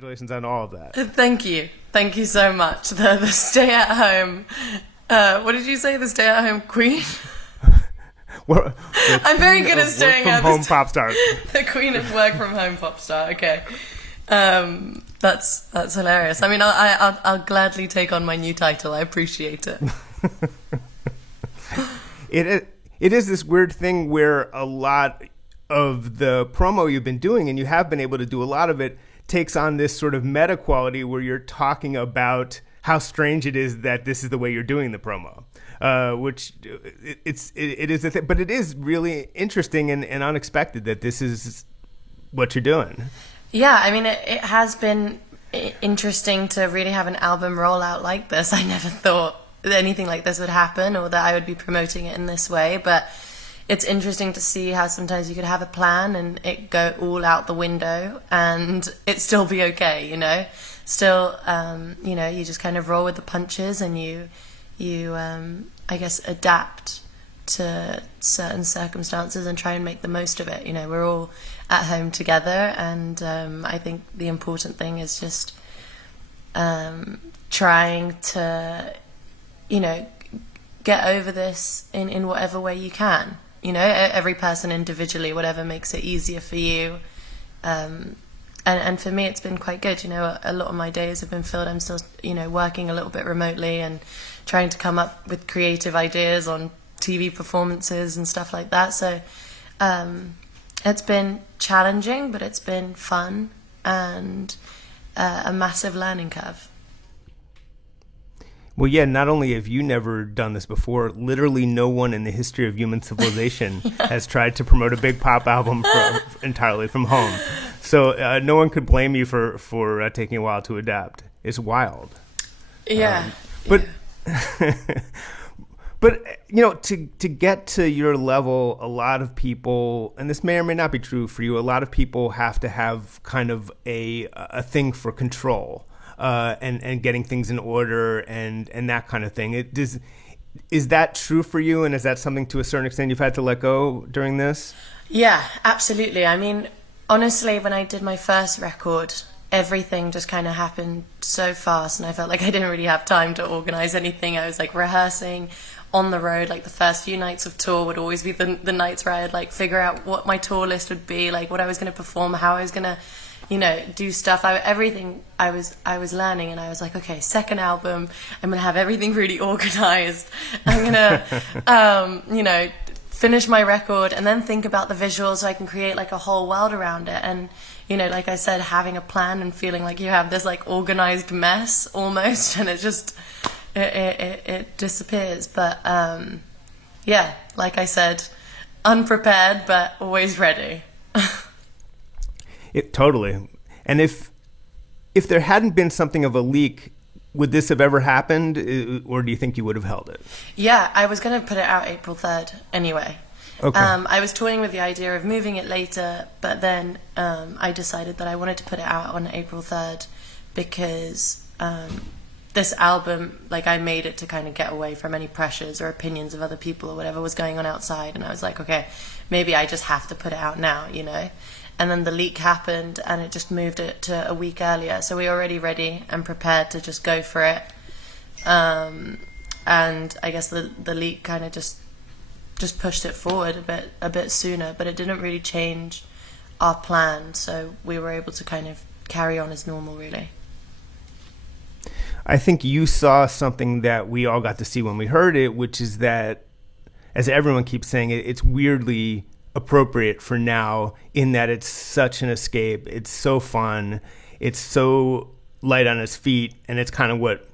Congratulations on all of that. Thank you. Thank you so much. The stay at home, what did you say? The stay at home queen? I'm very good at staying at home pop star. The queen of work from home pop star. Okay. That's hilarious. I mean, I'll gladly take on my new title. I appreciate it. It is this weird thing where a lot of the promo you've been doing, and you have been able to do a lot of it, takes on this sort of meta quality where you're talking about how strange it is that this is the way you're doing the promo, which it is a thing, but it is really interesting and unexpected that this is what you're doing. Yeah, I mean, it has been interesting to really have an album rollout like this. I never thought that anything like this would happen or that I would be promoting it in this way, but it's interesting to see how sometimes you could have a plan and it go all out the window and it still be okay, you know? Still, you know, you just kind of roll with the punches and you I guess, adapt to certain circumstances and try and make the most of it. You know, we're all at home together, and I think the important thing is just trying to, you know, get over this in whatever way you can. You know, every person individually, whatever makes it easier for you. And for me, it's been quite good. You know, a lot of my days have been filled. I'm still, you know, working a little bit remotely and trying to come up with creative ideas on TV performances and stuff like that. So it's been challenging, but it's been fun and a massive learning curve. Well, yeah, not only have you never done this before, literally no one in the history of human civilization has tried to promote a big pop album entirely from home. So no one could blame you for taking a while to adapt. It's wild. Yeah. But but you know, to get to your level, a lot of people, and this may or may not be true for you, a lot of people have to have kind of a thing for control. And getting things in order and that kind of thing. Is that true for you, and is that something to a certain extent you've had to let go during this? Yeah, absolutely. I mean, honestly, when I did my first record, everything just kind of happened so fast, and I felt like I didn't really have time to organize anything. I was like rehearsing on the road. Like the first few nights of tour would always be the nights where I'd like figure out what my tour list would be, like what I was going to perform, how I was going to, you know, do stuff. Everything I was learning, and I was like, okay, second album, I'm gonna have everything really organized. I'm gonna, you know, finish my record and then think about the visuals so I can create like a whole world around it. And you know, like I said, having a plan and feeling like you have this like organized mess almost, and it just it disappears. But yeah, like I said, unprepared but always ready. Totally. And if there hadn't been something of a leak, would this have ever happened, or do you think you would have held it? Yeah, I was going to put it out April 3rd anyway. Okay. I was toying with the idea of moving it later, but then I decided that I wanted to put it out on April 3rd because this album, like, I made it to kind of get away from any pressures or opinions of other people or whatever was going on outside. And I was like, okay, maybe I just have to put it out now, you know? And then the leak happened, and it just moved it to a week earlier. So we were already ready and prepared to just go for it. And I guess the leak kind of just pushed it forward a bit sooner, but it didn't really change our plan. So we were able to kind of carry on as normal, really. I think you saw something that we all got to see when we heard it, which is that, as everyone keeps saying, it's weirdly appropriate for now, in that it's such an escape. It's so fun. It's so light on its feet, and it's kind of what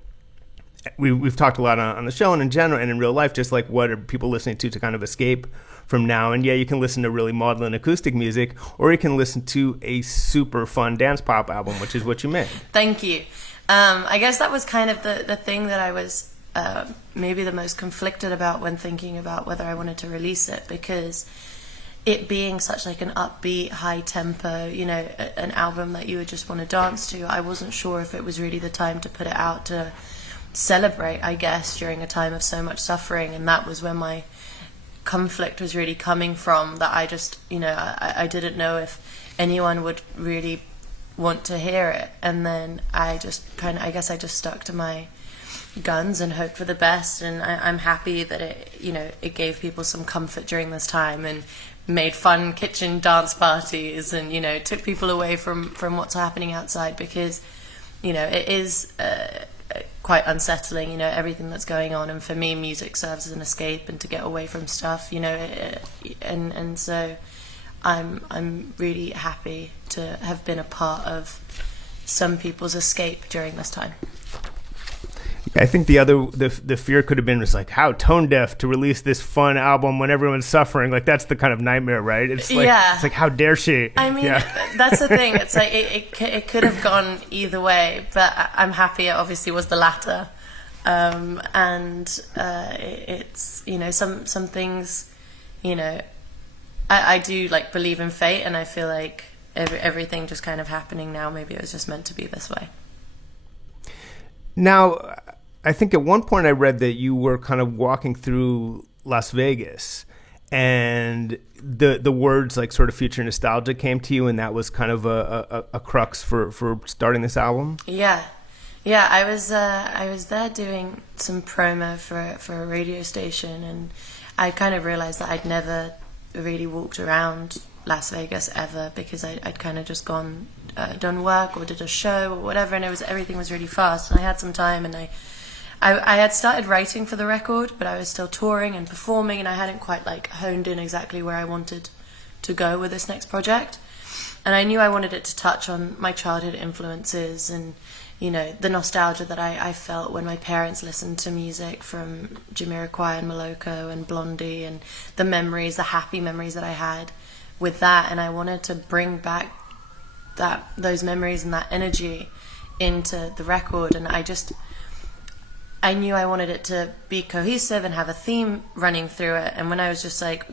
we've talked a lot on the show and in general and in real life, just like what are people listening to kind of escape from now. And yeah, you can listen to really maudlin acoustic music, or you can listen to a super fun dance pop album, which is what you made. Thank you. I guess that was kind of the thing that I was maybe the most conflicted about when thinking about whether I wanted to release it, because it being such like an upbeat, high tempo, you know, an album that you would just want to dance to, I wasn't sure if it was really the time to put it out to celebrate, I guess, during a time of so much suffering. And that was where my conflict was really coming from, that I just, you know, I didn't know if anyone would really want to hear it. And then I guess I just stuck to my guns and hoped for the best. And I'm happy that it gave people some comfort during this time and made fun kitchen dance parties and, took people away from what's happening outside, because, it is quite unsettling, everything that's going on. And for me, music serves as an escape and to get away from stuff, and so I'm really happy to have been a part of some people's escape during this time. I think the fear could have been was like, how tone deaf to release this fun album when everyone's suffering. Like, that's the kind of nightmare, right? It's like, It's like, how dare she? I mean, that's the thing. It's like it could have gone either way, but I'm happy it obviously was the latter. It's some things, I do like believe in fate, and I feel like everything just kind of happening now. Maybe it was just meant to be this way. Now, I think at one point I read that you were kind of walking through Las Vegas, and the words like sort of future nostalgia came to you, and that was kind of a crux for starting this album. Yeah. I was there doing some promo for a radio station, and I kind of realized that I'd never really walked around Las Vegas ever, because I'd kind of just gone done work or did a show or whatever, and everything was really fast, and I had some time, and I had started writing for the record, but I was still touring and performing, and I hadn't quite like honed in exactly where I wanted to go with this next project. And I knew I wanted it to touch on my childhood influences and, the nostalgia that I felt when my parents listened to music from Jamiroquai and Moloko and Blondie, and the happy memories that I had with that. And I wanted to bring back those memories and that energy into the record. And I knew I wanted it to be cohesive and have a theme running through it. And when I was just like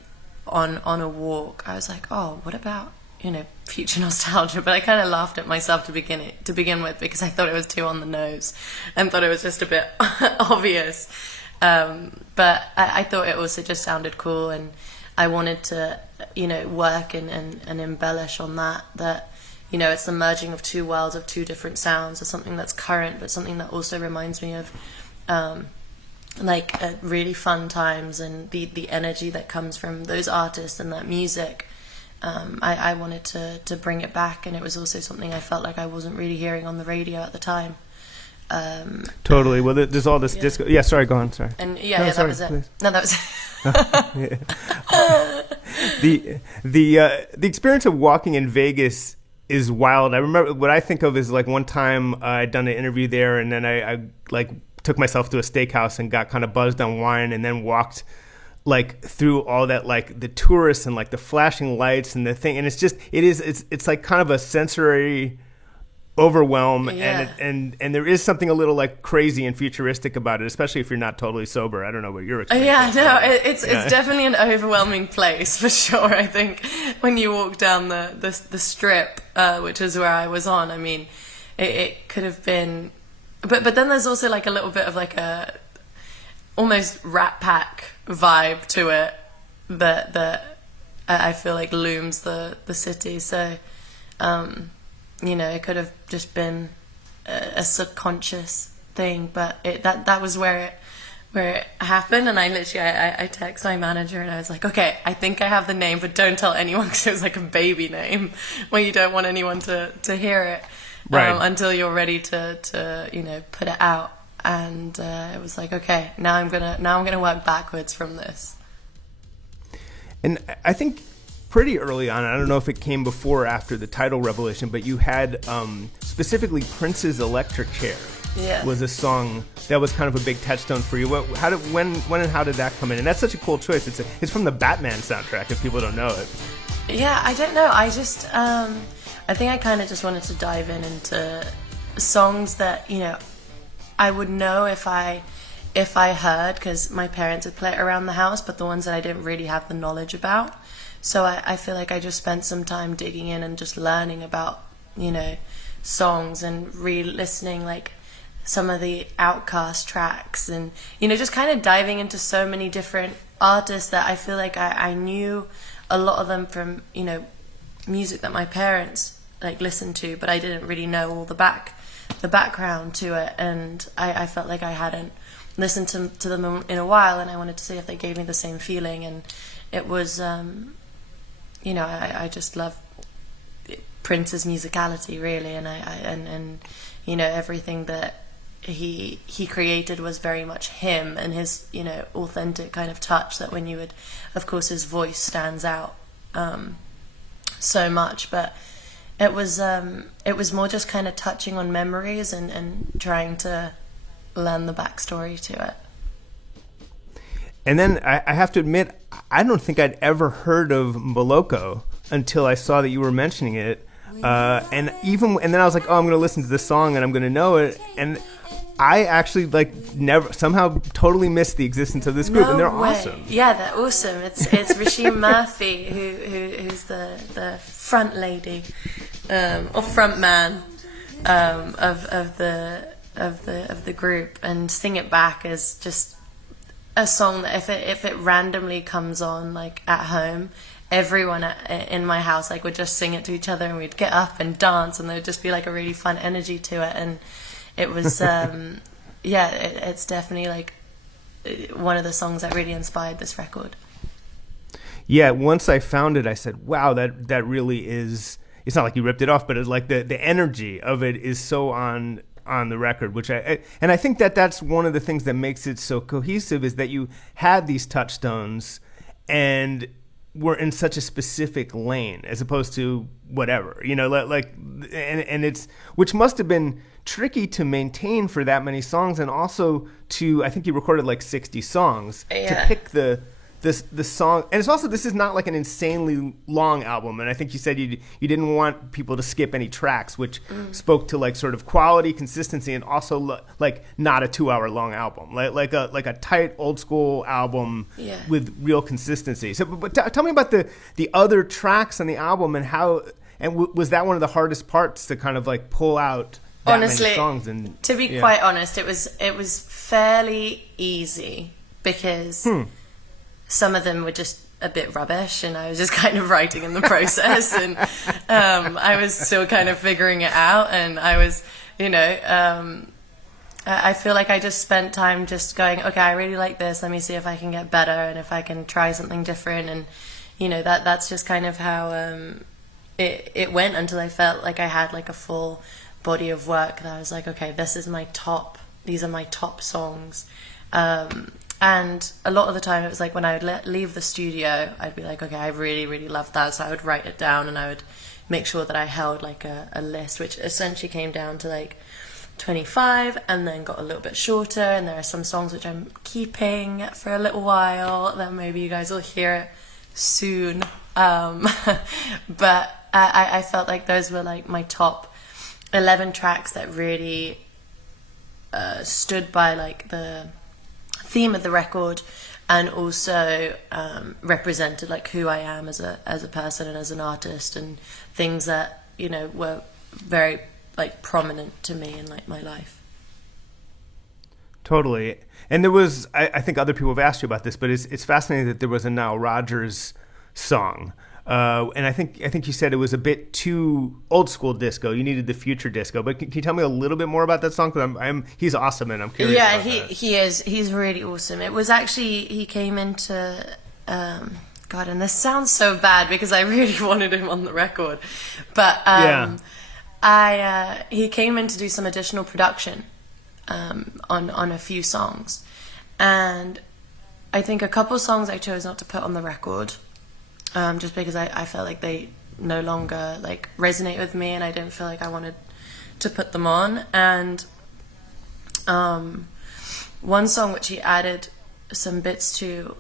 on a walk, I was like, oh, what about, future nostalgia? But I kind of laughed at myself to begin with, because I thought it was too on the nose and thought it was just a bit obvious. But I thought it also just sounded cool, and I wanted to, work and embellish on that, it's the merging of two worlds, of two different sounds, of something that's current, but something that also reminds me of really fun times and the energy that comes from those artists and that music. I wanted to bring it back, and it was also something I felt like I wasn't really hearing on the radio at the time. Totally. Well, there's all this disco. Yeah, sorry, go on. Sorry. And that was it. Please. No, that was the experience of walking in Vegas is wild. I remember what I think of is like one time I'd done an interview there, and then I like took myself to a steakhouse and got kind of buzzed on wine, and then walked like through all that, like the tourists and like the flashing lights and the thing, and it's like kind of a sensory overwhelm. Yeah. and there is something a little like crazy and futuristic about it, especially if you're not totally sober. I don't know what your experience is. It's definitely an overwhelming place for sure. I think when you walk down the strip, which is where I was on, I mean, it could have been, but then there's also like a little bit of like a almost Rat Pack vibe to it that I feel like looms the city. So it could have just been a subconscious thing, but that was where it happened. And I literally I text my manager, and I was like, okay, I think I have the name, but don't tell anyone, because it was like a baby name where you don't want anyone to hear it, right, until you're ready to put it out. And it was like, okay, now I'm gonna work backwards from this. And I think pretty early on, I don't know if it came before or after the title revelation, but you had specifically Prince's Electric Chair. Yeah. Was a song that was kind of a big touchstone for you. When and how did that come in? And that's such a cool choice. It's from the Batman soundtrack, if people don't know it. Yeah, I don't know. I just I think I kind of just wanted to dive into songs that I would know if I heard, because my parents would play it around the house, but the ones that I didn't really have the knowledge about. So I feel like I just spent some time digging in and just learning about, songs and re-listening like some of the Outkast tracks, and, just kind of diving into so many different artists that I feel like I knew a lot of them from, music that my parents like listened to, but I didn't really know all the background to it, and I felt like I hadn't listened to them in a while, and I wanted to see if they gave me the same feeling. And it was, I just love Prince's musicality, really, and everything that he created was very much him and his authentic kind of touch, that when you would, of course, his voice stands out so much, but it was more just kind of touching on memories and trying to learn the backstory to it. And then I have to admit, I don't think I'd ever heard of Moloko until I saw that you were mentioning it. And then I was like, oh, I'm going to listen to this song and I'm going to know it. And I actually never somehow totally missed the existence of this group, and they're awesome. Yeah, they're awesome. It's Rasheen Murphy who's the front lady or front man of the group, and Sing It Back is just a song that if it randomly comes on like at home, everyone in my house would just sing it to each other, and we'd get up and dance, and there would just be like a really fun energy to it. And it was it's definitely one of the songs that really inspired this record. Yeah, once I found it, I said, wow, that really is, it's not like you ripped it off, but it's like the energy of it is so on the record, which I think that's one of the things that makes it so cohesive, is that you had these touchstones and were in such a specific lane as opposed to whatever, and it's, which must have been tricky to maintain for that many songs, and also I think you recorded like 60 songs to pick the song. And it's also, this is not like an insanely long album, and I think you said you didn't want people to skip any tracks, which spoke to like sort of quality, consistency, and also like not a 2-hour long album, like a tight old school album with real consistency. So but tell me about the other tracks on the album, and how, and was that one of the hardest parts to kind of like pull out that honestly many songs? And to be quite honest, it was fairly easy, because some of them were just a bit rubbish, and I was just kind of writing in the process, and I was still kind of figuring it out, and I was, I feel like I just spent time just going, okay, I really like this, let me see if I can get better, and if I can try something different, and that's just kind of how it went, until I felt like I had like a full body of work that I was like, okay, these are my top songs. And a lot of the time it was like when I would leave the studio, I'd be like, okay, I really, really love that. So I would write it down, and I would make sure that I held like a list, which essentially came down to like 25, and then got a little bit shorter. And there are some songs which I'm keeping for a little while, then maybe you guys will hear it soon. But I felt like those were like my top 11 tracks that really stood by like the theme of the record, and also represented like who I am as a person and as an artist, and things that were very like prominent to me in like my life. Totally. And there was, I think other people have asked you about this, but it's fascinating that there was a Nile Rodgers song. And I think you said it was a bit too old school disco. You needed the future disco. But can you tell me a little bit more about that song? Because he's awesome, and I'm curious. Yeah, about that. He is. He's really awesome. It was actually, he came into God, and this sounds so bad because I really wanted him on the record, but he came in to do some additional production on a few songs, and I think a couple songs I chose not to put on the record. Just because I felt like they no longer like resonate with me, and I didn't feel like I wanted to put them on. And one song which he added some bits to,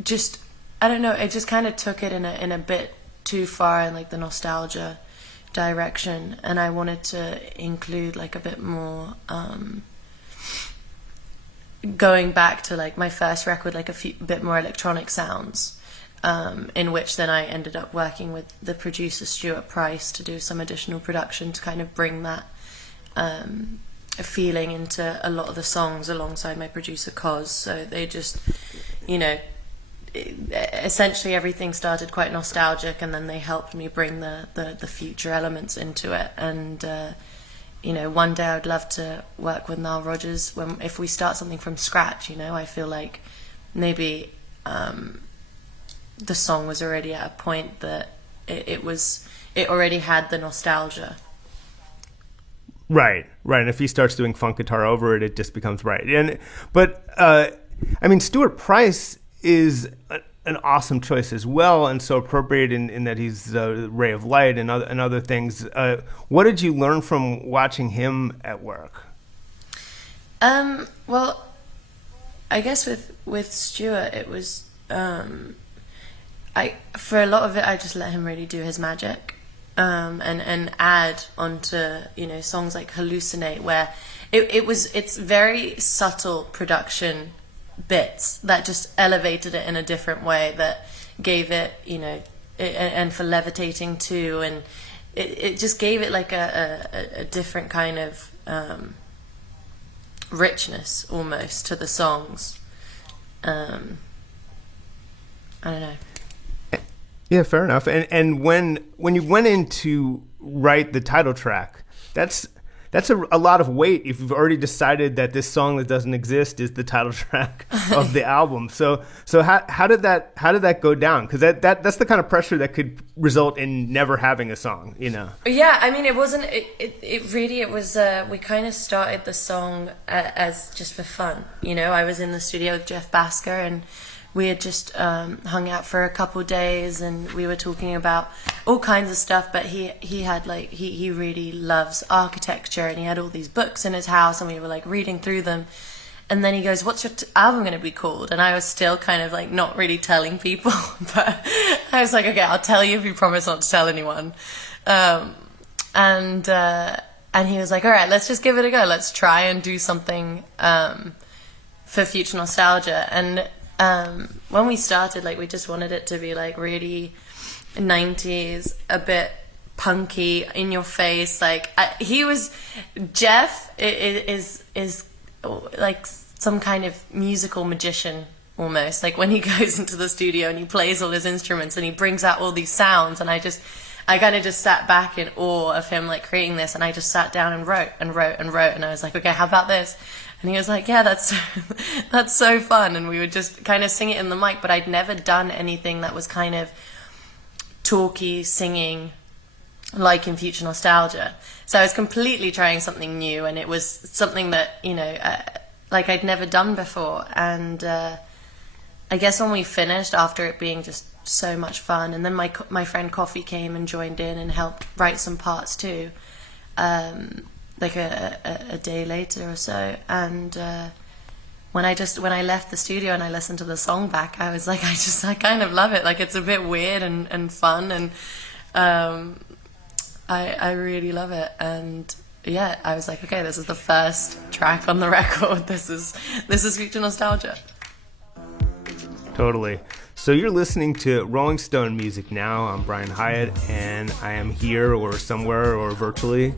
just, I don't know, it just kind of took it in a bit too far in like the nostalgia direction, and I wanted to include like a bit more going back to like my first record, like a bit more electronic sounds, in which then I ended up working with the producer Stuart Price to do some additional production to kind of bring that feeling into a lot of the songs alongside my producer Cos. So they just, essentially everything started quite nostalgic, and then they helped me bring the future elements into it. And one day I'd love to work with Nile Rodgers if we start something from scratch. I feel like maybe the song was already at a point that it already had the nostalgia. Right. And if he starts doing funk guitar over it, it just becomes right. But Stuart Price is an awesome choice as well, and so appropriate in that he's a ray of light and other things. What did you learn from watching him at work? Well, I guess with Stuart, it was for a lot of it, I just let him really do his magic, and add onto songs like Hallucinate, where it's very subtle production bits that just elevated it in a different way, that gave it, and for Levitating too, and it just gave it like a different kind of richness almost to the songs. I don't know. Yeah, fair enough. And when you went in to write the title track, that's a lot of weight if you've already decided that this song that doesn't exist is the title track of the album. So how did that go down? Because that's the kind of pressure that could result in never having a song, Yeah, I mean, it wasn't. It was. We kind of started the song as just for fun. I was in the studio with Jeff Basker, and we had just hung out for a couple days, and we were talking about all kinds of stuff. But he had he really loves architecture, and he had all these books in his house, and we were reading through them. And then he goes, "What's your album going to be called?" And I was still kind of not really telling people, but I was like, "Okay, I'll tell you if you promise not to tell anyone." And he was like, "All right, let's just give it a go. Let's try and do something for future nostalgia." And when we started, we just wanted it to be really 90s, a bit punky, in your face. Jeff is some kind of musical magician almost. When he goes into the studio and he plays all his instruments and he brings out all these sounds, and I kind of just sat back in awe of him creating this, and I just sat down and wrote, and I was like, okay, how about this? And he was like, yeah, that's so fun. And we would just kind of sing it in the mic, but I'd never done anything that was kind of talky singing like in Future Nostalgia. So I was completely trying something new, and it was something that, I'd never done before. And I guess when we finished, after it being just so much fun, and then my friend Coffee came and joined in and helped write some parts too, a day later or so. And when I left the studio and I listened to the song back, I was like, I kind of love it. It's a bit weird and fun, and I really love it. And yeah, I was like, okay, this is the first track on the record. This is Future Nostalgia. Totally. So you're listening to Rolling Stone Music Now. I'm Brian Hyatt, and I am here or somewhere or virtually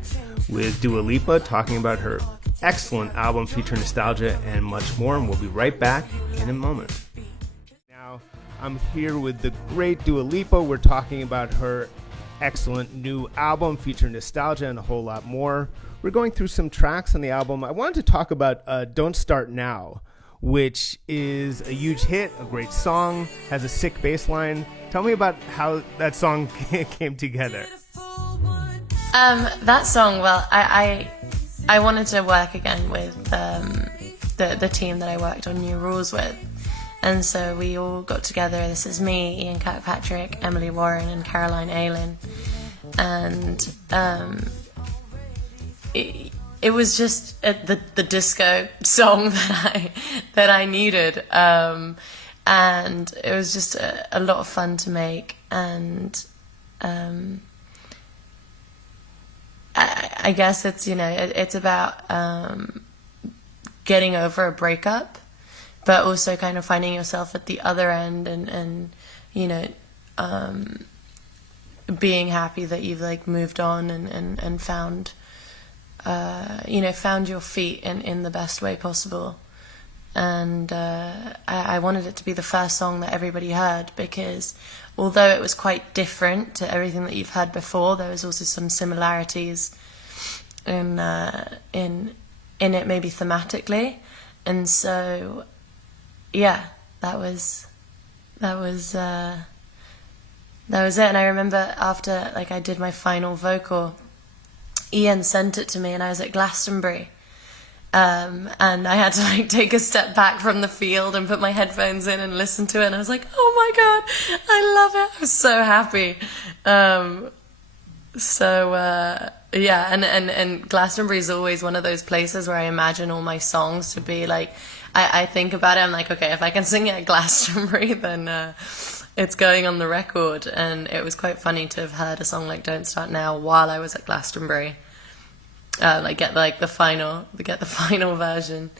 with Dua Lipa, talking about her excellent album Future Nostalgia and much more, and we'll be right back in a moment. Now, I'm here with the great Dua Lipa. We're talking about her excellent new album, Future Nostalgia, and a whole lot more. We're going through some tracks on the album. I wanted to talk about Don't Start Now, which is a huge hit, a great song, has a sick bass line. Tell me about how that song came together. That song, well, I wanted to work again with the team that I worked on New Rules with. And so we all got together. This is me, Ian Kirkpatrick, Emily Warren, and Caroline Aylen. And it was just the disco song that I needed. And it was just a lot of fun to make. And I guess it's, it's about getting over a breakup, but also kind of finding yourself at the other end, and being happy that you've moved on and found found your feet in the best way possible. and I wanted it to be the first song that everybody heard, because although it was quite different to everything that you've heard before, there was also some similarities in it, maybe thematically. And so yeah, that was it. And I remember after I did my final vocal, Ian sent it to me, and I was at Glastonbury, and I had to take a step back from the field and put my headphones in and listen to it, and I was like, oh my god, I love it. I was so happy. Yeah, and Glastonbury is always one of those places where I imagine all my songs to be I think about it, I'm like, okay, if I can sing it at Glastonbury, then it's going on the record. And it was quite funny to have heard a song like Don't Start Now while I was at Glastonbury. Get the final version,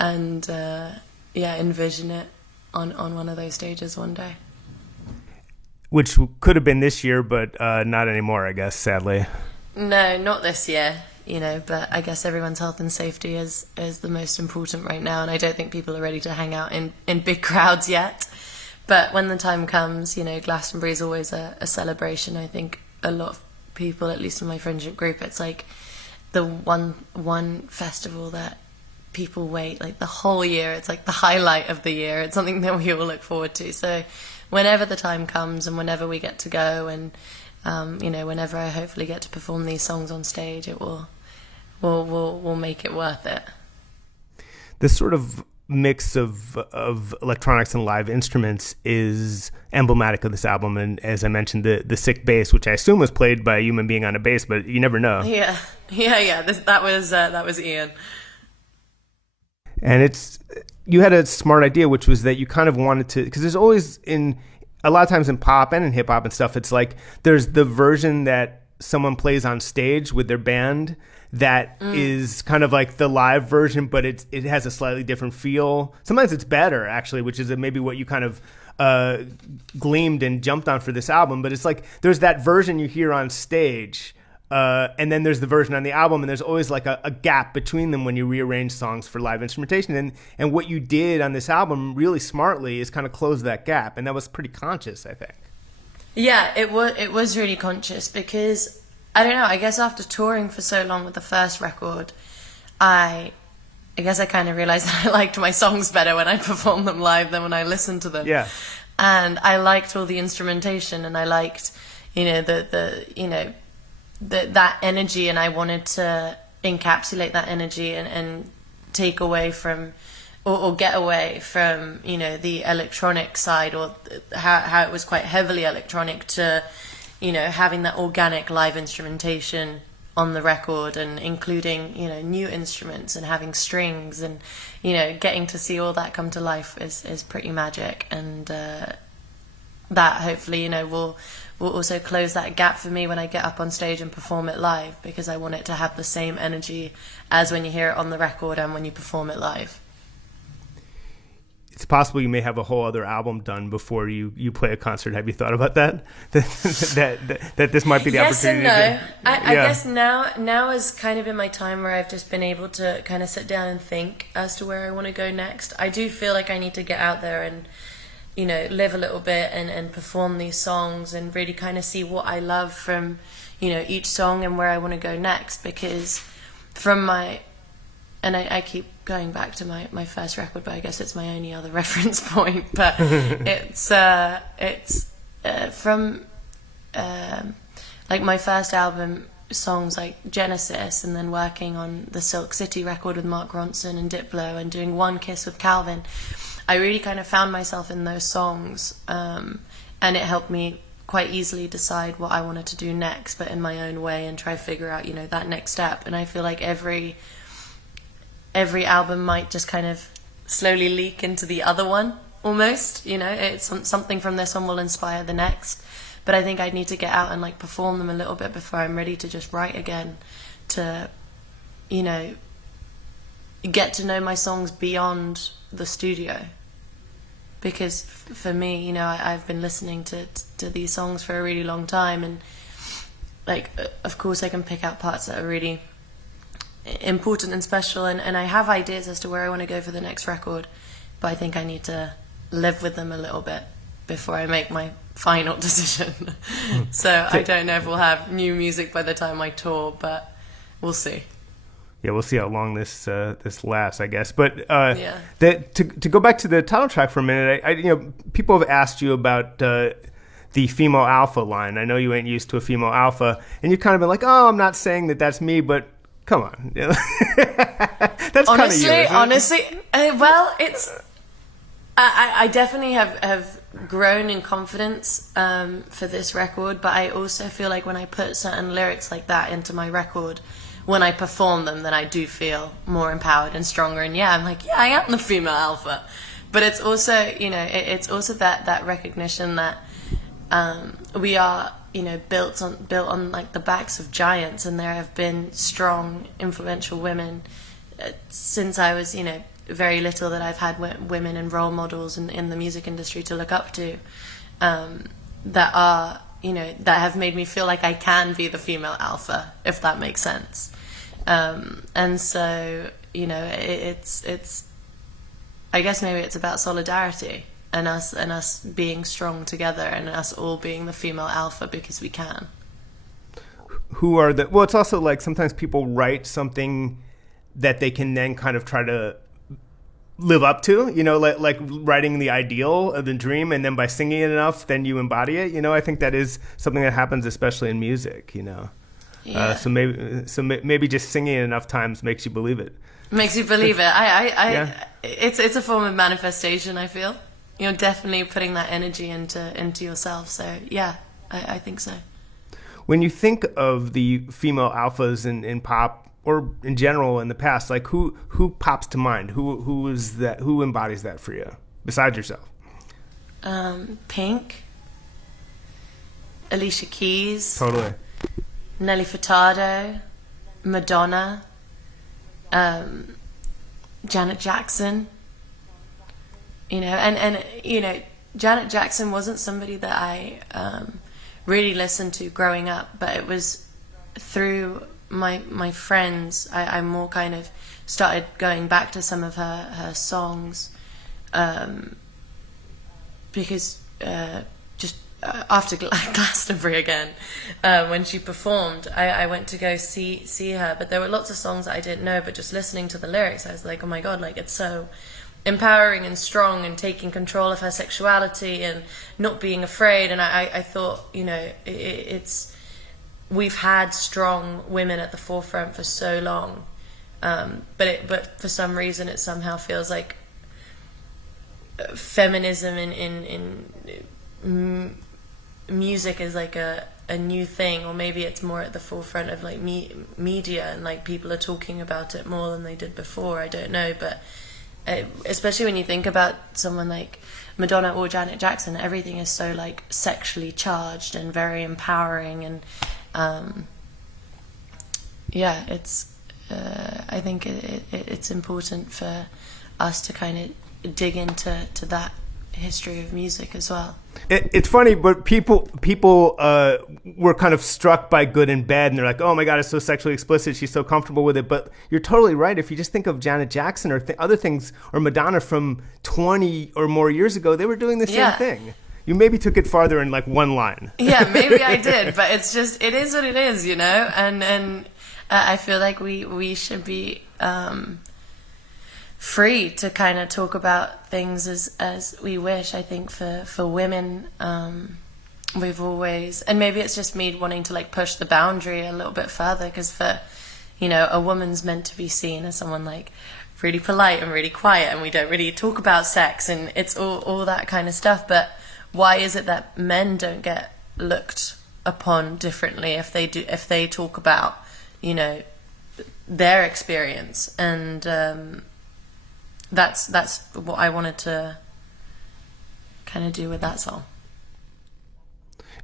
envision it on one of those stages one day. Which could have been this year, but not anymore, I guess, sadly. No, not this year, but I guess everyone's health and safety is the most important right now, and I don't think people are ready to hang out in big crowds yet. But when the time comes, Glastonbury is always a celebration. I think a lot of people, at least in my friendship group, it's the one festival that people wait the whole year. It's the highlight of the year. It's something that we all look forward to. So whenever the time comes and whenever we get to go, and whenever I hopefully get to perform these songs on stage, it will make it worth it. This sort of mix of electronics and live instruments is emblematic of this album, and as I mentioned, the sick bass, which I assume was played by a human being on a bass, but you never know. Yeah. That was Ian. And you had a smart idea, which was that you kind of wanted to, because there's always a lot of times in pop and in hip hop and stuff, it's there's the version that someone plays on stage with their band that is kind of the live version, but it has a slightly different feel. Sometimes it's better, actually, which is maybe what you kind of gleamed and jumped on for this album. But it's there's that version you hear on stage, and then there's the version on the album, and there's always a gap between them when you rearrange songs for live instrumentation. And what you did on this album really smartly is kind of close that gap, and that was pretty conscious, I think. Yeah, it was really conscious, because I don't know, I guess after touring for so long with the first record, I guess I kind of realized that I liked my songs better when I performed them live than when I listened to them. Yeah. And I liked all the instrumentation, and I liked, that energy, and I wanted to encapsulate that energy and take away from, or get away from, the electronic side, or how it was quite heavily electronic, to having that organic live instrumentation on the record, and including new instruments and having strings, and getting to see all that come to life is pretty magic. And that hopefully will also close that gap for me when I get up on stage and perform it live, because I want it to have the same energy as when you hear it on the record and when you perform it live. It's possible you may have a whole other album done before you play a concert. Have you thought about that? that this might be the opportunity? Yes and no. I guess now is kind of in my time where I've just been able to kind of sit down and think as to where I want to go next. I do feel like I need to get out there and live a little bit and perform these songs, and really kind of see what I love from each song and where I want to go next. Because from I keep going back to my first record, but I guess it's my only other reference point. But it's from my first album, songs like Genesis, and then working on the Silk City record with Mark Ronson and Diplo, and doing One Kiss with Calvin. I really kind of found myself in those songs, and it helped me quite easily decide what I wanted to do next, but in my own way, and try to figure out that next step. And I feel like every album might just kind of slowly leak into the other one, almost. It's something from this one will inspire the next. But I think I need to get out and perform them a little bit before I'm ready to just write again, to get to know my songs beyond the studio. Because for me, I've been listening to these songs for a really long time, and of course I can pick out parts that are really important and special, and I have ideas as to where I want to go for the next record, but I think I need to live with them a little bit before I make my final decision. So I don't know if we'll have new music by the time I tour, but we'll see. Yeah, we'll see how long this lasts, I guess. But to go back to the title track for a minute, people have asked you about the female alpha line. I know you ain't used to a female alpha, and you've kind of been like, "Oh, I'm not saying that that's me," but come on, that's kind of you. Honestly, well, it's. I definitely have grown in confidence for this record, but I also feel like when I put certain lyrics like that into my record, when I perform them, then I do feel more empowered and stronger. And I'm like, I am the female alpha. But it's also, it's also that recognition that we are, built on like the backs of giants, and there have been strong, influential women since I was, very little, that I've had women and role models in the music industry to look up to, that are, that have made me feel like I can be the female alpha, if that makes sense. And so, it's I guess maybe it's about solidarity and us being strong together, and us all being the female alpha because we can. Who are the, well, it's also like sometimes people write something that they can then kind of try to live up to, like writing the ideal of the dream, and then by singing it enough, then you embody it. I think that is something that happens, especially in music. Yeah. So maybe just singing it enough times makes you believe it. Makes you believe it. It's a form of manifestation, I feel. Definitely putting that energy into yourself. So yeah, I think so. When you think of the female alphas in pop, or in general in the past, like who pops to mind? Who is that? Who embodies that for you besides yourself? Pink, Alicia Keys, totally, Nelly Furtado, Madonna, Janet Jackson. And Janet Jackson wasn't somebody that I really listened to growing up, but it was through my friends, I more kind of started going back to some of her songs, because just after Glastonbury again, when she performed, I went to go see her, but there were lots of songs that I didn't know, but just listening to the lyrics, I was like, oh my god, like it's so empowering and strong, and taking control of her sexuality and not being afraid. And I thought, it's we've had strong women at the forefront for so long, but for some reason it somehow feels like feminism in music is like a new thing, or maybe it's more at the forefront of like media, and like people are talking about it more than they did before. I don't know, but especially when you think about someone like Madonna or Janet Jackson, everything is so like sexually charged and very empowering, and it's I think it's important for us to kind of dig into that history of music as well. It's funny, but people were kind of struck by Good and Bad, and they're like, oh my god, it's so sexually explicit, she's so comfortable with it. But you're totally right. If you just think of Janet Jackson or other things, or Madonna from 20 or more years ago, they were doing the same thing. You maybe took it farther in like one line. Yeah, maybe I did, but it's just, it is what it is, and I feel like we should be free to kind of talk about things as we wish. I think for women, we've always, and maybe it's just me wanting to like push the boundary a little bit further, because for a woman's meant to be seen as someone like really polite and really quiet, and we don't really talk about sex, and it's all that kind of stuff. But why is it that men don't get looked upon differently if they talk about their experience? And that's what I wanted to kind of do with that song.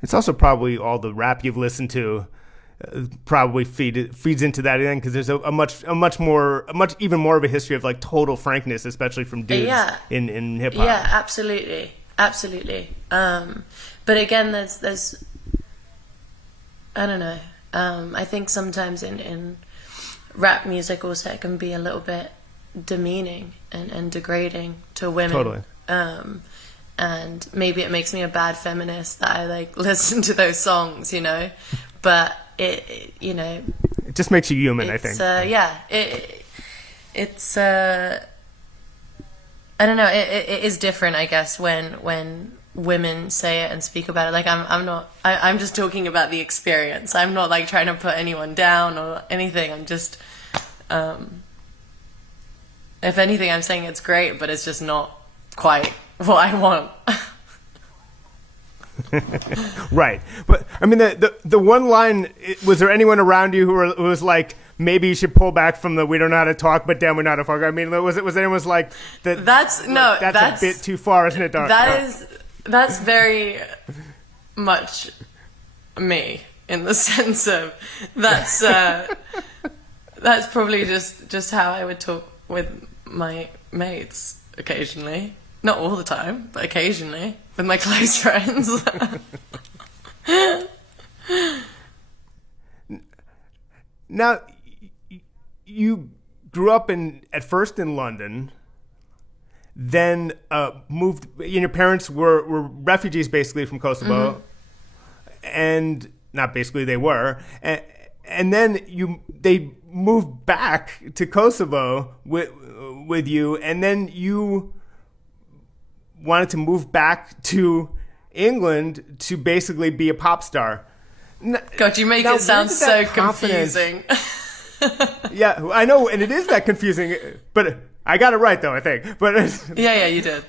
It's also probably all the rap you've listened to probably feeds into that again, because there's a much even more of a history of like total frankness, especially from dudes in hip hop. Yeah, absolutely. But again, there's I don't know. I think sometimes in rap music also can be a little bit demeaning and degrading to women. Totally. And maybe it makes me a bad feminist that I like listen to those songs, you know, but it you know, it just makes you human, I think. It's I don't know, it is different, I guess, when women say it and speak about it. Like I'm just talking about the experience. I'm not like trying to put anyone down or anything. I'm just if anything, I'm saying it's great, but it's just not quite what I want. Right. But I mean, the one line, was there anyone around you who was like, maybe you should pull back from the "we don't know how to talk, but damn, we know how to fuck"? I mean, was anyone's like that? That's a bit too far, isn't it, Dark? That's very much me, in the sense of that's probably just how I would talk with my mates occasionally. Not all the time, but occasionally with my close friends. Now, you grew up at first in London, then moved. Your parents were refugees basically from Kosovo, mm-hmm. and not basically, they were, and then they moved back to Kosovo with you, and then you wanted to move back to England to basically be a pop star. God, you make it sound so confusing. Yeah, I know, and it is that confusing, but I got it right, though, I think. But yeah, you did.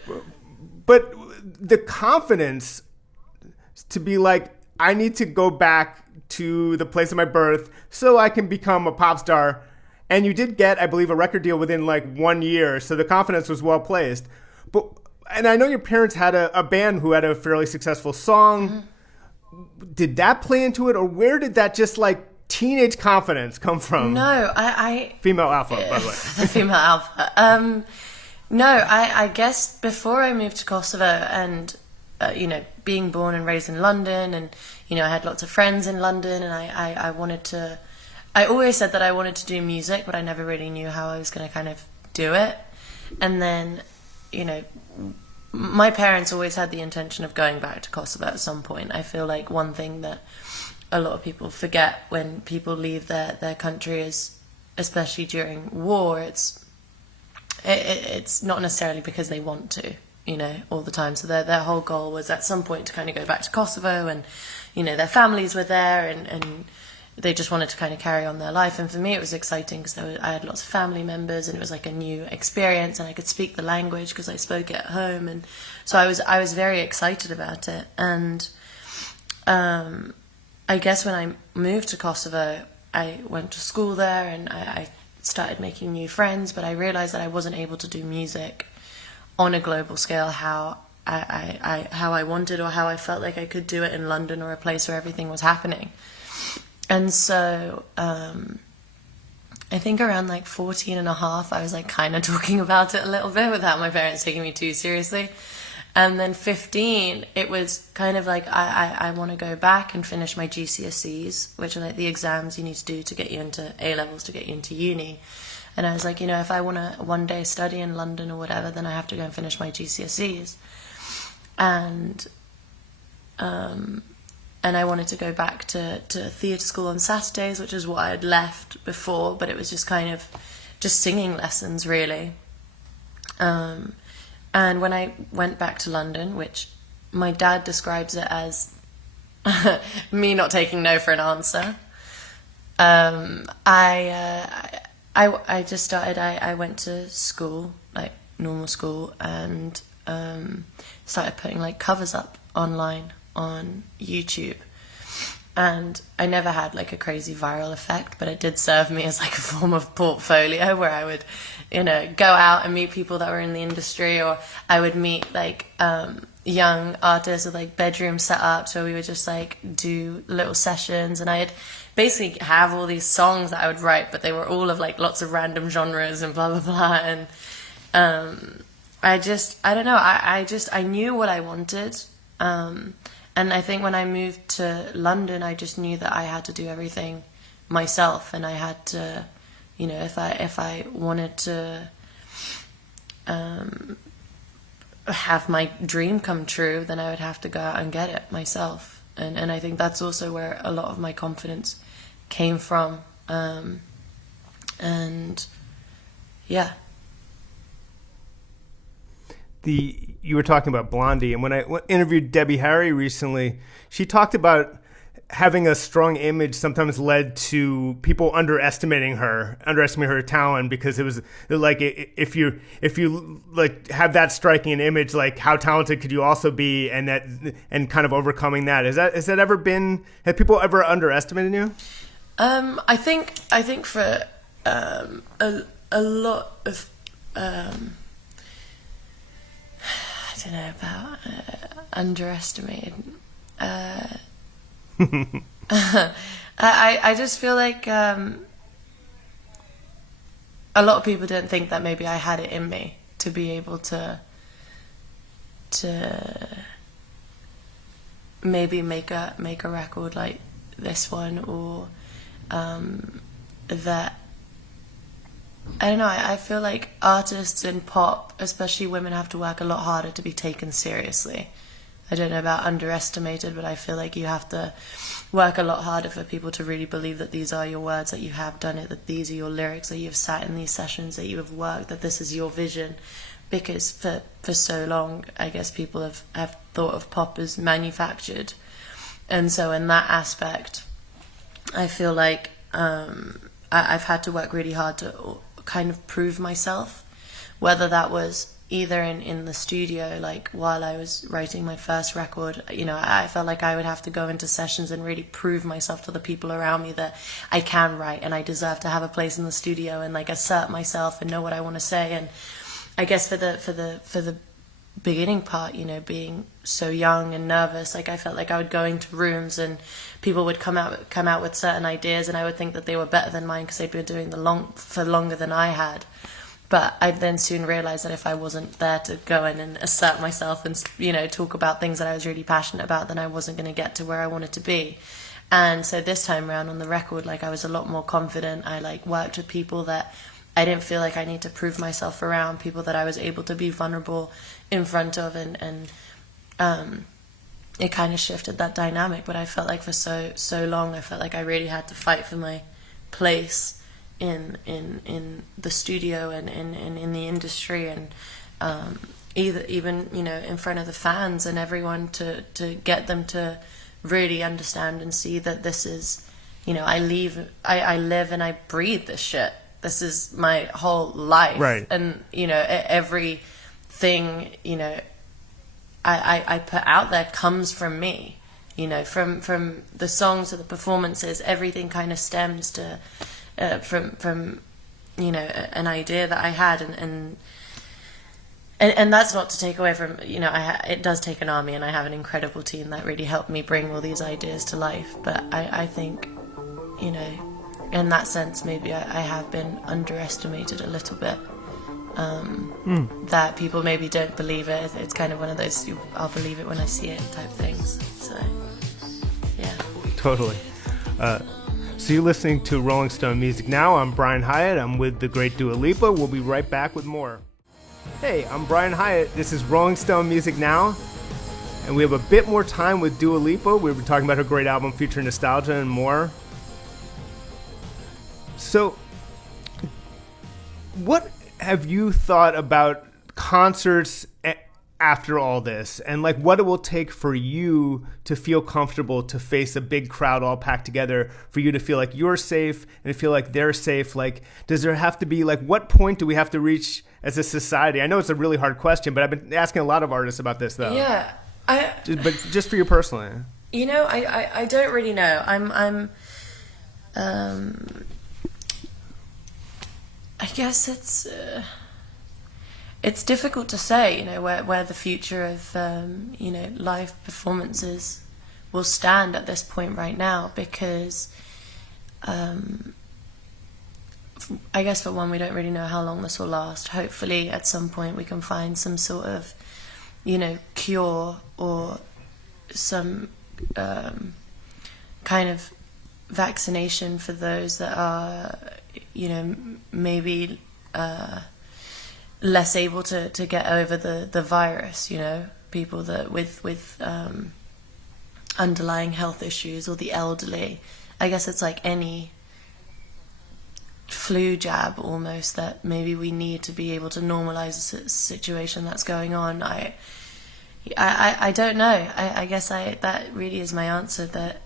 But the confidence to be like, I need to go back to the place of my birth so I can become a pop star. And you did get, I believe, a record deal within like 1 year, so the confidence was well placed. And I know your parents had a band who had a fairly successful song. Mm-hmm. Did that play into it, or where did that just like teenage confidence come from? No, I female alpha, by the way. The female alpha. No, I guess before I moved to Kosovo and you know, being born and raised in London, and you know, I had lots of friends in London, and I wanted to. I always said that I wanted to do music, but I never really knew how I was going to kind of do it. And then, you know, my parents always had the intention of going back to Kosovo at some point. I feel like one thing that a lot of people forget when people leave their country is, especially during war, it's not necessarily because they want to, you know, all the time. So their whole goal was at some point to kind of go back to Kosovo, and, you know, their families were there, and they just wanted to kind of carry on their life. And for me, it was exciting because I had lots of family members, and it was like a new experience, and I could speak the language because I spoke it at home. And so I was very excited about it. And I guess when I moved to Kosovo, I went to school there, and I started making new friends, but I realized that I wasn't able to do music on a global scale how I wanted, or how I felt like I could do it in London, or a place where everything was happening. And so I think around like 14 and a half, I was like kind of talking about it a little bit without my parents taking me too seriously. And then 15, it was kind of like I want to go back and finish my GCSEs, which are like the exams you need to do to get you into A-levels, to get you into uni. And I was like, you know, if I want to one day study in London or whatever, then I have to go and finish my GCSEs. And I wanted to go back to theatre school on Saturdays, which is what I had left before, but it was just kind of just singing lessons, really. And when I went back to London, which my dad describes it as me not taking no for an answer, I just started, I went to school, like normal school, and started putting like covers up online on YouTube. And I never had like a crazy viral effect, but it did serve me as like a form of portfolio where I would, you know, go out and meet people that were in the industry, or I would meet like young artists with like bedroom setups where we would just like do little sessions, and I'd basically have all these songs that I would write, but they were all of like lots of random genres and blah blah blah. And I don't know, I knew what I wanted. And I think when I moved to London, I just knew that I had to do everything myself, and I had to, you know, if I wanted to have my dream come true, then I would have to go out and get it myself. And I think that's also where a lot of my confidence came from. And yeah. You were talking about Blondie, and when I interviewed Debbie Harry recently, she talked about having a strong image sometimes led to people underestimating her talent, because it was like, if you like have that striking an image, like how talented could you also be, and kind of overcoming that. Has that ever been? Have people ever underestimated you? I think for a lot of I don't know about underestimated. I just feel like a lot of people didn't think that maybe I had it in me to be able to maybe make a record like this one, or that, I don't know, I feel like artists in pop, especially women, have to work a lot harder to be taken seriously. I don't know about underestimated, but I feel like you have to work a lot harder for people to really believe that these are your words, that you have done it, that these are your lyrics, that you've sat in these sessions, that you have worked, that this is your vision. Because for so long, I guess people have thought of pop as manufactured. And so in that aspect, I feel like I've had to work really hard to kind of prove myself, whether that was either in the studio, like while I was writing my first record, you know, I felt like I would have to go into sessions and really prove myself to the people around me that I can write and I deserve to have a place in the studio, and like assert myself and know what I want to say. And I guess for the beginning part, you know, being so young and nervous, like I felt like I would go into rooms and people would come out with certain ideas, and I would think that they were better than mine because they'd been doing for longer than I had. But I then soon realized that if I wasn't there to go in and assert myself and, you know, talk about things that I was really passionate about, then I wasn't going to get to where I wanted to be. And so this time around on the record, like I was a lot more confident. I like worked with people that I didn't feel like I need to prove myself around, people that I was able to be vulnerable in front of, and it kind of shifted that dynamic. But I felt like for so long, I felt like I really had to fight for my place in the studio and in the industry, and even you know, in front of the fans and everyone, to get them to really understand and see that this is, you know, I live and I breathe this shit. This is my whole life. Right. And you know, everything, you know, I put out there comes from me. You know, from the songs to the performances, everything kind of stems to from you know, an idea that I had, and that's not to take away from, you know, it does take an army, and I have an incredible team that really helped me bring all these ideas to life. But I think, you know, in that sense, maybe I have been underestimated a little bit. That people maybe don't believe it. It's kind of one of those I'll believe it when I see it type things. So yeah, totally. So you're listening to Rolling Stone Music Now. I'm Brian Hyatt. I'm with the great Dua Lipa. We'll be right back with more. Hey, I'm Brian Hyatt. This is Rolling Stone Music Now. And we have a bit more time with Dua Lipa. We've been talking about her great album, Future Nostalgia, and more. So, what have you thought about concerts after all this, and like what it will take for you to feel comfortable to face a big crowd all packed together, for you to feel like you're safe and to feel like they're safe? Like, does there have to be, like, what point do we have to reach as a society? I know it's a really hard question, but I've been asking a lot of artists about this, though. Yeah, but just for you personally. You know, I don't really know. I guess it's difficult to say, you know, where the future of you know, live performances will stand at this point right now, because I guess for one, we don't really know how long this will last. Hopefully at some point we can find some sort of, you know, cure or some kind of vaccination for those that are, maybe less able to get over the virus, people that with underlying health issues, or the elderly. I guess it's like any flu jab almost, that maybe we need to be able to normalize the situation that's going on. I don't know. I guess that really is my answer, that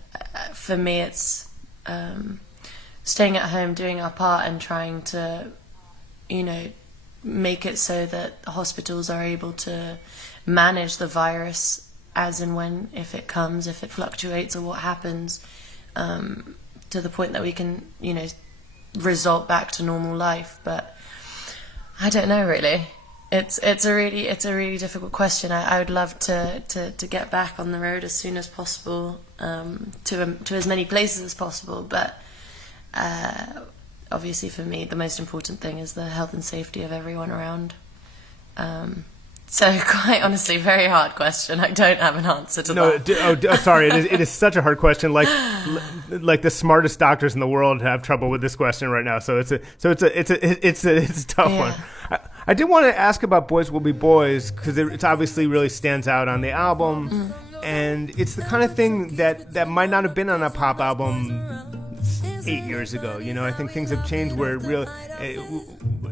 for me it's staying at home, doing our part, and trying to, make it so that hospitals are able to manage the virus as and when, if it comes, if it fluctuates or what happens, to the point that we can, result back to normal life. But I don't know, really. It's a really difficult question. I would love to get back on the road as soon as possible, to as many places as possible. But obviously, for me, the most important thing is the health and safety of everyone around. So, quite honestly, very hard question. I don't have an answer to that. Sorry, it is such a hard question. Like the smartest doctors in the world have trouble with this question right now. So it's a tough one. I did want to ask about Boys Will Be Boys, because it obviously really stands out on the album, and it's the kind of thing that might not have been on a pop album 8 years ago. I think things have changed where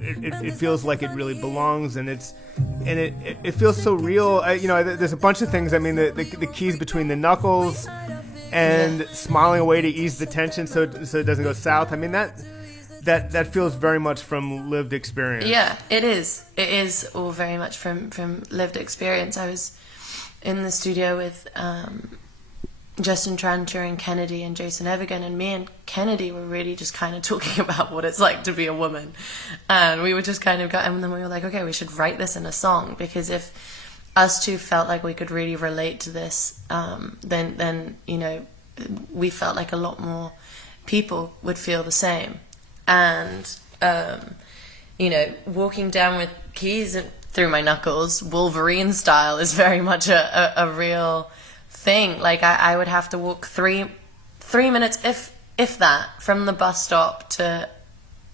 it feels like it really belongs, and it feels so real. There's a bunch of things. I mean, the keys between the knuckles and smiling away to ease the tension so it doesn't go south. I mean, that feels very much from lived experience. Yeah, it is. It is all very much from lived experience. I was in the studio with Justin Tranter and Kennedy and Jason Evergan, and me and Kennedy were really just kind of talking about what it's like to be a woman, and we were just kind of and then we were like, okay, we should write this in a song, because if us two felt like we could really relate to this, then we felt like a lot more people would feel the same. And walking down with keys through my knuckles, Wolverine style, is very much a real thing. Like I would have to walk three minutes, if that, from the bus stop to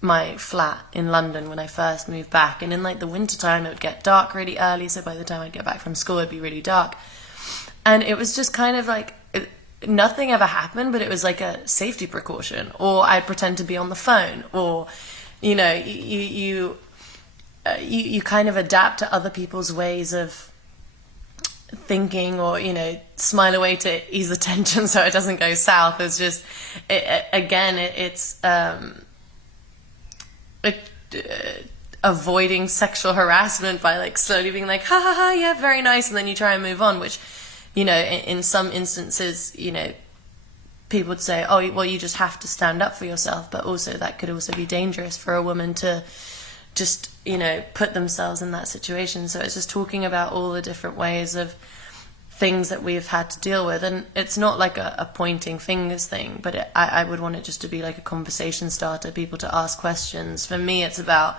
my flat in London when I first moved back. And in like the wintertime, it would get dark really early, so by the time I'd get back from school, it'd be really dark. And it was just kind of like nothing ever happened, but it was like a safety precaution. Or I'd pretend to be on the phone, or you kind of adapt to other people's ways of thinking, or smile away to ease the tension so it doesn't go south. It's just avoiding sexual harassment by like slowly being like, ha ha ha, yeah, very nice, and then you try and move on, which in some instances people would say, oh well, you just have to stand up for yourself, but also that could also be dangerous for a woman to just put themselves in that situation. So it's just talking about all the different ways of things that we've had to deal with, and it's not like a pointing fingers thing, but I would want it just to be like a conversation starter, people to ask questions. For me, it's about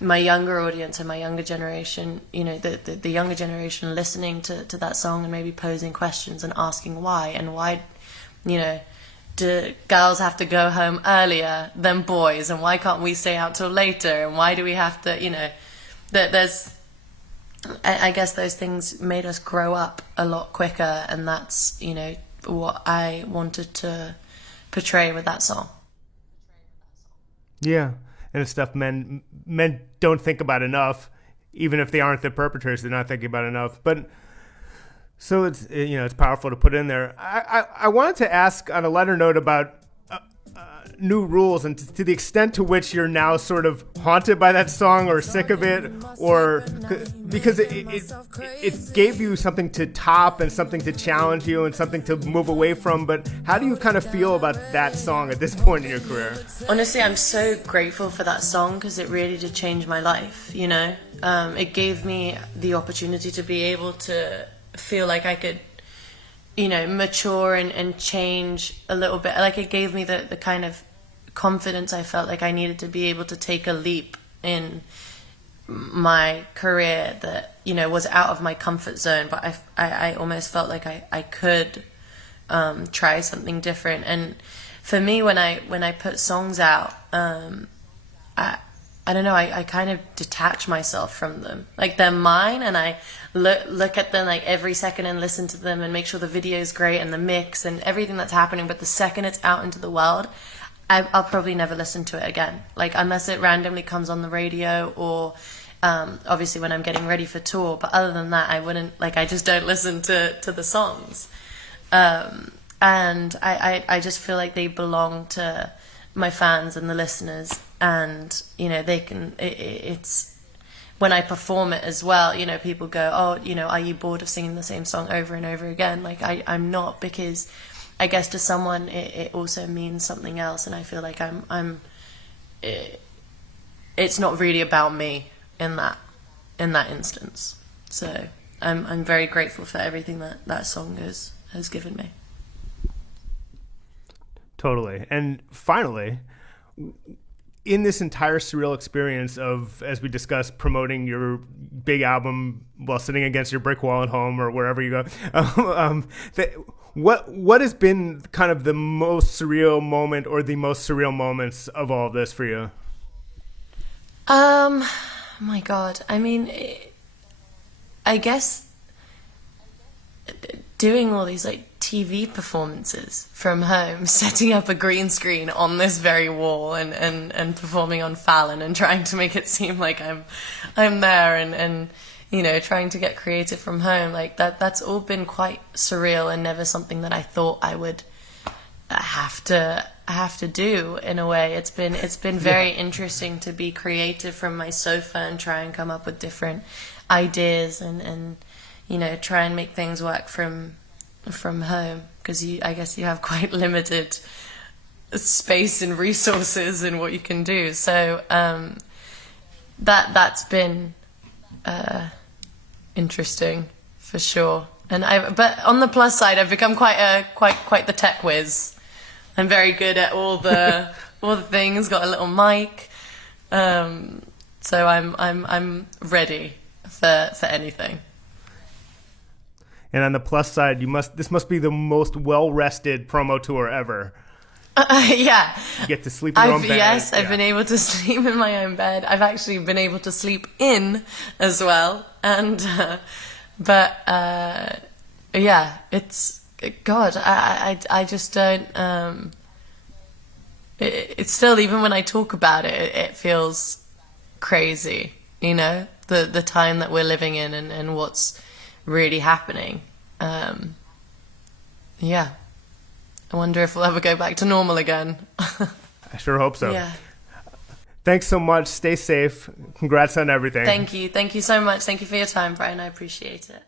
my younger audience and my younger generation, the younger generation listening to that song and maybe posing questions and asking why, and why do girls have to go home earlier than boys, and why can't we stay out till later, and why do we have to, I guess those things made us grow up a lot quicker, and that's, what I wanted to portray with that song. Yeah, and it's stuff men don't think about enough, even if they aren't the perpetrators, they're not thinking about enough. But so it's it's powerful to put in there. I wanted to ask on a lighter note about new rules, and to the extent to which you're now sort of haunted by that song or sick of it, or because it gave you something to top and something to challenge you and something to move away from. But how do you kind of feel about that song at this point in your career? Honestly, I'm so grateful for that song, because it really did change my life. It gave me the opportunity to be able to feel like I could mature and change a little bit. Like, it gave me the kind of confidence I felt like I needed to be able to take a leap in my career that was out of my comfort zone, but I almost felt like I could try something different. And for me, when I put songs out, I don't know, I kind of detach myself from them. Like, they're mine, and I look at them like every second and listen to them and make sure the video's great and the mix and everything that's happening. But the second it's out into the world, I'll probably never listen to it again. Like, unless it randomly comes on the radio or obviously when I'm getting ready for tour. But other than that, I wouldn't, like, I just don't listen to the songs. And I just feel like they belong to my fans and the listeners, and you know, they can, it's when I perform it as well, you know, people go, oh, you know, are you bored of singing the same song over and over again? Like, I'm not, because I guess to someone it also means something else, and I feel like it's not really about me in that instance. So I'm very grateful for everything that song has given me. Totally. And finally, in this entire surreal experience of, as we discussed, promoting your big album while sitting against your brick wall at home or wherever you go, what has been kind of the most surreal moment or the most surreal moments of all of this for you? My God. I mean, I guess doing all these like TV performances from home, setting up a green screen on this very wall and performing on Fallon and trying to make it seem like I'm there and you know, trying to get creative from home, like that's all been quite surreal and never something that I thought I would have to do in a way. It's been very interesting to be creative from my sofa and try and come up with different ideas and you know, try and make things work from home, because I guess you have quite limited space and resources and what you can do. So that's been interesting for sure. But on the plus side, I've become quite the tech whiz. I'm very good at all the things. Got a little mic, so I'm ready for anything. And on the plus side, this must be the most well-rested promo tour ever. Yeah. You get to sleep in your own bed. Yes, I've been able to sleep in my own bed. I've actually been able to sleep in as well. And, yeah, it's, God, I just don't, it's still, even when I talk about it, it feels crazy, you know, the time that we're living in and what's really happening. Yeah. I wonder if we'll ever go back to normal again. I sure hope so. Yeah. Thanks so much. Stay safe. Congrats on everything. Thank you. Thank you so much. Thank you for your time, Brian. I appreciate it.